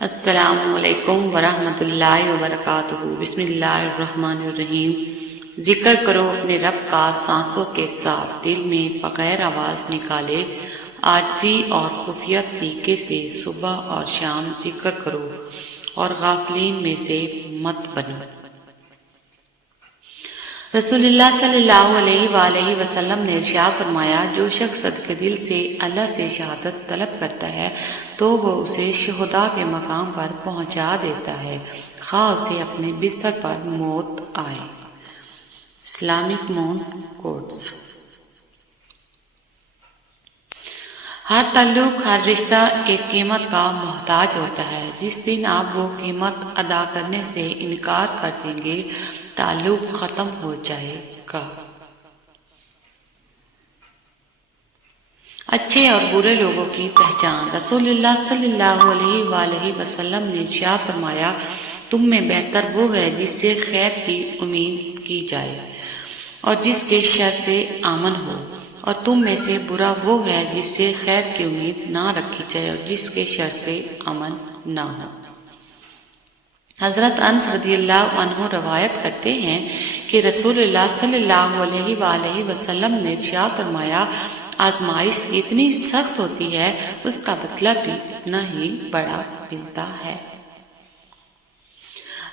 السلام علیکم ورحمۃ اللہ وبرکاتہ۔ بسم اللہ الرحمن الرحیم۔ ذکر کرو اپنے رب کا سانسوں کے ساتھ، دل میں بغیر آواز نکالے، عاجزی اور خفیہ طریقے سے صبح اور شام ذکر کرو اور غافلین میں سے مت بنو۔ رسول اللہ صلی اللہ علیہ وآلہ وسلم نے ارشاد فرمایا، جو شخص صدقے دل سے اللہ سے شہادت طلب کرتا ہے تو وہ اسے شہداء کے مقام پر پہنچا دیتا ہے، خواہ اسے اپنے بستر پر موت آئے۔ Islamic moon quotes. ہر تعلق، ہر رشتہ ایک قیمت کا محتاج ہوتا ہے۔ جس دن آپ وہ قیمت ادا کرنے سے انکار کر دیں گے، تعلق ختم ہو جائے گا۔ اچھے اور برے لوگوں کی پہچان۔ رسول اللہ صلی اللہ علیہ وآلہ وسلم نے ارشاد فرمایا، تم میں بہتر وہ ہے جس سے خیر کی امید کی جائے اور جس کے شر سے امن ہو، اور تم میں سے برا وہ ہے جس سے خیر کی امید نہ رکھی جائے اور جس کے شر سے امن نہ ہو۔ حضرت انس رضی اللہ عنہ روایت کرتے ہیں کہ رسول اللہ صلی اللہ علیہ وآلہ وسلم نے ارشاد فرمایا، آزمائش اتنی سخت ہوتی ہے، اس کا بدلہ بھی اتنا ہی بڑا ملتا ہے۔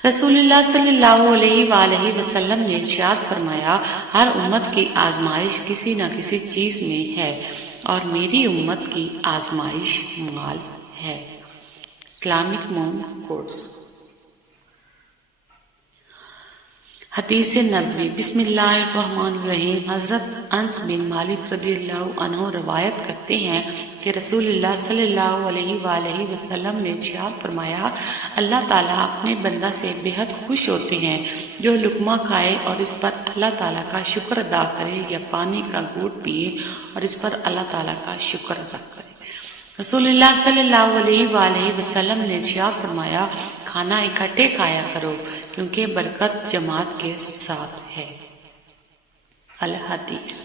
رسول اللہ صلی اللہ علیہ وآلہ وسلم نے ارشاد فرمایا، ہر امت کی آزمائش کسی نہ کسی چیز میں ہے اور میری امت کی آزمائش مال ہے۔ Islamic moon quotes. حدیث نبوی۔ بسم اللہ الرحمن الرحیم۔ حضرت انس بن مالک رضی اللہ عنہ روایت کرتے ہیں کہ رسول اللہ صلی اللہ علیہ وآلہ وسلم نے ارشاد فرمایا، اللہ تعالیٰ اپنے بندہ سے بہت خوش ہوتے ہیں جو لقمہ کھائے اور اس پر اللہ تعالیٰ کا شکر ادا کرے، یا پانی کا گھونٹ پیے اور اس پر اللہ تعالیٰ کا شکر ادا کرے۔ رسول اللہ صلی اللہ علیہ وآلہ وسلم نے ارشاد فرمایا، کھانا اکٹھے کھایا کرو کیونکہ برکت جماعت کے ساتھ ہے۔ الحدیث۔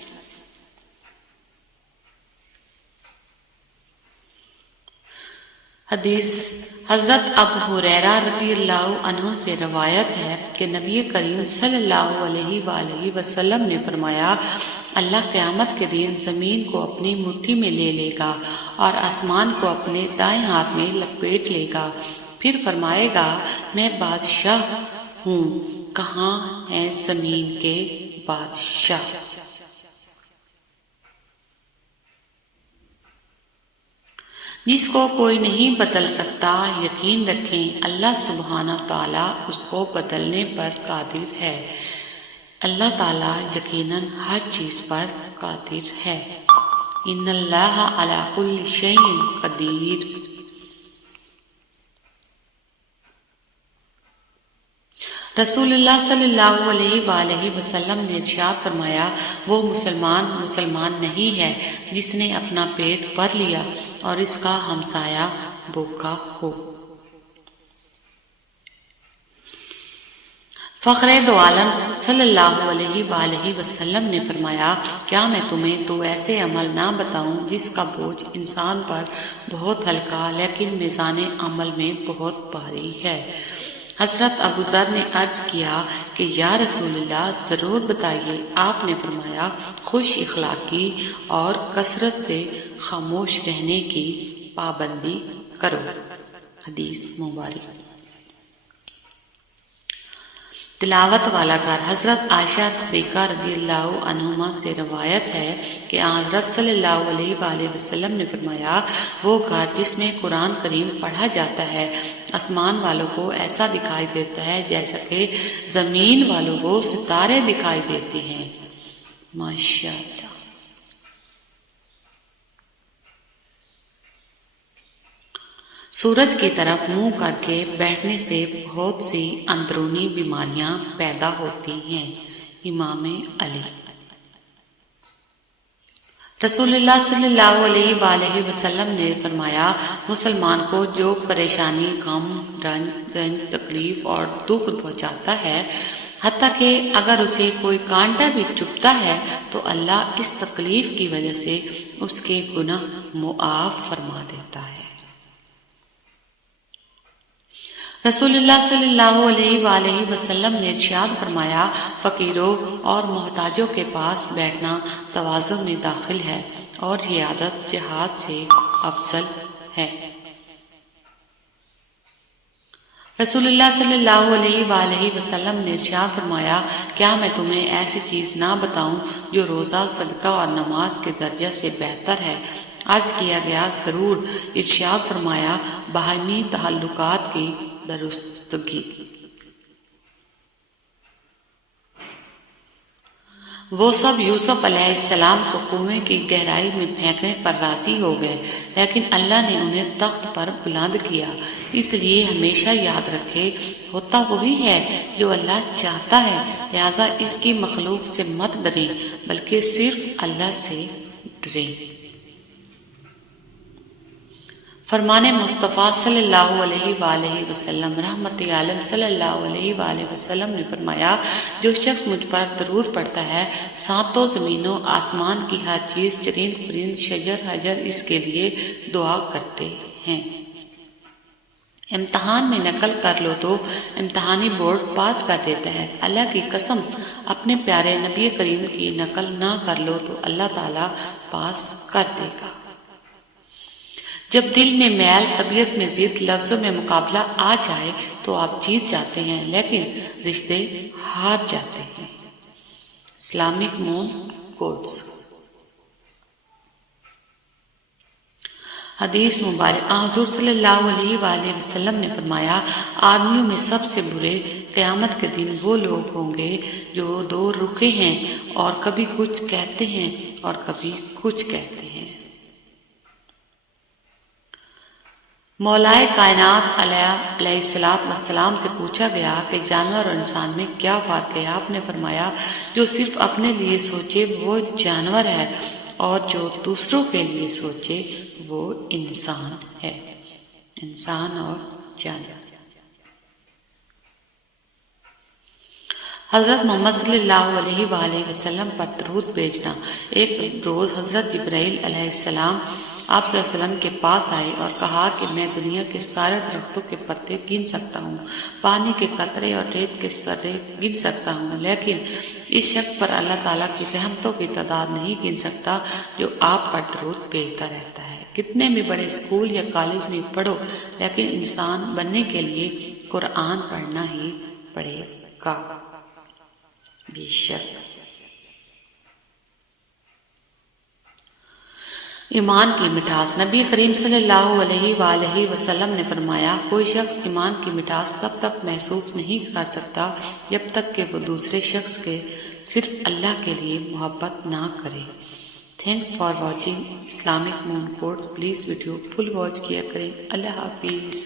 حدیث۔ حضرت ابو ہریرہ رضی اللہ عنہ سے روایت ہے کہ نبی کریم صلی اللہ علیہ وآلہ وسلم نے فرمایا، اللہ قیامت کے دن زمین کو اپنی مٹھی میں لے لے گا اور آسمان کو اپنے دائیں ہاتھ میں لپیٹ لے گا، پھر فرمائے گا، میں بادشاہ ہوں، کہاں ہیں زمین کے بادشاہ؟ جس کو کوئی نہیں بدل سکتا، یقین رکھیں اللہ سبحانہ تعالیٰ اس کو بدلنے پر قادر ہے۔ اللہ تعالیٰ یقیناً ہر چیز پر قادر ہے۔ ان اللہ علی کل شیء قدیر۔ رسول اللہ صلی اللہ علیہ وآلہ وسلم نے ارشاد فرمایا، وہ مسلمان نہیں ہے جس نے اپنا پیٹ بھر لیا اور اس کا ہمسایہ بھوکا ہو۔ فخر دو عالم صلی اللہ علیہ وآلہ وسلم نے فرمایا، کیا میں تمہیں تو ایسے عمل نہ بتاؤں جس کا بوجھ انسان پر بہت ہلکا لیکن میزان عمل میں بہت بھاری ہے؟ حضرت ابو ذر نے عرض کیا کہ یا رسول اللہ ضرور بتائیے۔ آپ نے فرمایا، خوش اخلاقی اور کثرت سے خاموش رہنے کی پابندی کرو۔ حدیث مبارک۔ تلاوت والا گھر۔ حضرت عائشہ صدیقہ رضی اللہ عنہما سے روایت ہے کہ حضرت صلی اللہ علیہ وآلہ وسلم نے فرمایا، وہ گھر جس میں قرآن کریم پڑھا جاتا ہے آسمان والوں کو ایسا دکھائی دیتا ہے جیسا کہ زمین والوں کو ستارے دکھائی دیتے ہیں۔ ماشاء اللہ۔ سورج کی طرف منہ کر کے بیٹھنے سے بہت سی اندرونی بیماریاں پیدا ہوتی ہیں۔ امام علی۔ رسول اللہ صلی اللہ علیہ وآلہ وسلم نے فرمایا، مسلمان کو جو پریشانی، غم، رنج، تکلیف اور دکھ پہنچاتا ہے، حتیٰ کہ اگر اسے کوئی کانٹا بھی چبھتا ہے تو اللہ اس تکلیف کی وجہ سے اس کے گناہ معاف فرما دیتا ہے۔ رسول اللہ صلی اللہ علیہ وآلہ وسلم نے ارشاد فرمایا، فقیروں اور محتاجوں کے پاس بیٹھنا تواضع میں داخل ہے اور یہ عادت جہاد سے افضل ہے۔ رسول اللہ صلی اللہ علیہ وآلہ وسلم نے ارشاد فرمایا، کیا میں تمہیں ایسی چیز نہ بتاؤں جو روزہ، صدقہ اور نماز کے درجہ سے بہتر ہے؟ عرض کیا گیا، ضرور۔ ارشاد فرمایا، باہمی تعلقات کی درستگی۔ وہ سب یوسف علیہ السلام کو کنویں کی گہرائی میں پھینکنے پر راضی ہو گئے، لیکن اللہ نے انہیں تخت پر بلند کیا۔ اس لیے ہمیشہ یاد رکھے، ہوتا وہی ہے جو اللہ چاہتا ہے، لہذا اس کی مخلوق سے مت ڈریں بلکہ صرف اللہ سے ڈریں۔ فرمان مصطفیٰ صلی اللہ علیہ وآلہ وسلم، رحمت عالم صلی اللہ علیہ وآلہ وسلم نے فرمایا، جو شخص مجھ پر درود پڑھتا ہے، ساتوں زمینوں آسمان کی ہر چیز، چرند پرند، شجر حجر اس کے لیے دعا کرتے ہیں۔ امتحان میں نقل کر لو تو امتحانی بورڈ پاس کر دیتا ہے۔ اللہ کی قسم، اپنے پیارے نبی کریم کی نقل نہ کر لو تو اللہ تعالیٰ پاس کر دے گا۔ جب دل میں میل، طبیعت میں ضد، لفظوں میں مقابلہ آ جائے تو آپ جیت جاتے ہیں، لیکن رشتے ہار جاتے ہیں۔ Islamic moon quotes. حدیث مبارک، حضور صلی اللہ علیہ وآلہ وسلم نے فرمایا، آدمیوں میں سب سے برے قیامت کے دن وہ لوگ ہوں گے جو دو رخے ہیں، اور کبھی کچھ کہتے ہیں اور کبھی کچھ کہتے ہیں۔ مولائے کائنات علیہ السلام سے پوچھا گیا کہ جانور اور انسان میں کیا فرق ہے؟ آپ نے فرمایا، جو صرف اپنے لیے سوچے وہ جانور ہے، اور جو دوسروں کے لیے سوچے وہ انسان ہے۔ انسان اور جانور۔ حضرت محمد صلی اللہ علیہ وآلہ وسلم پر درود بھیجنا۔ ایک روز حضرت جبرائیل علیہ السلام آپ صلی اللہ علیہ وسلم کے پاس آئے اور کہا کہ میں دنیا کے سارے درختوں کے پتے گن سکتا ہوں، پانی کے قطرے اور ریت کے ذرے گن سکتا ہوں، لیکن اس شخص پر اللہ تعالیٰ کی رحمتوں کی تعداد نہیں گن سکتا جو آپ پر درود بھیجتا رہتا ہے۔ کتنے بھی بڑے اسکول یا کالج میں پڑھو، لیکن انسان بننے کے لیے قرآن پڑھنا ہی پڑے گا۔ بے شک ایمان کی مٹھاس۔ نبی کریم صلی اللہ علیہ وآلہ وسلم نے فرمایا، کوئی شخص ایمان کی مٹھاس تب تک محسوس نہیں کر سکتا جب تک کہ وہ دوسرے شخص کے صرف اللہ کے لیے محبت نہ کرے۔ Thanks for watching Islamic moon quotes. Please video full watch کیا کریں۔ اللہ حافظ۔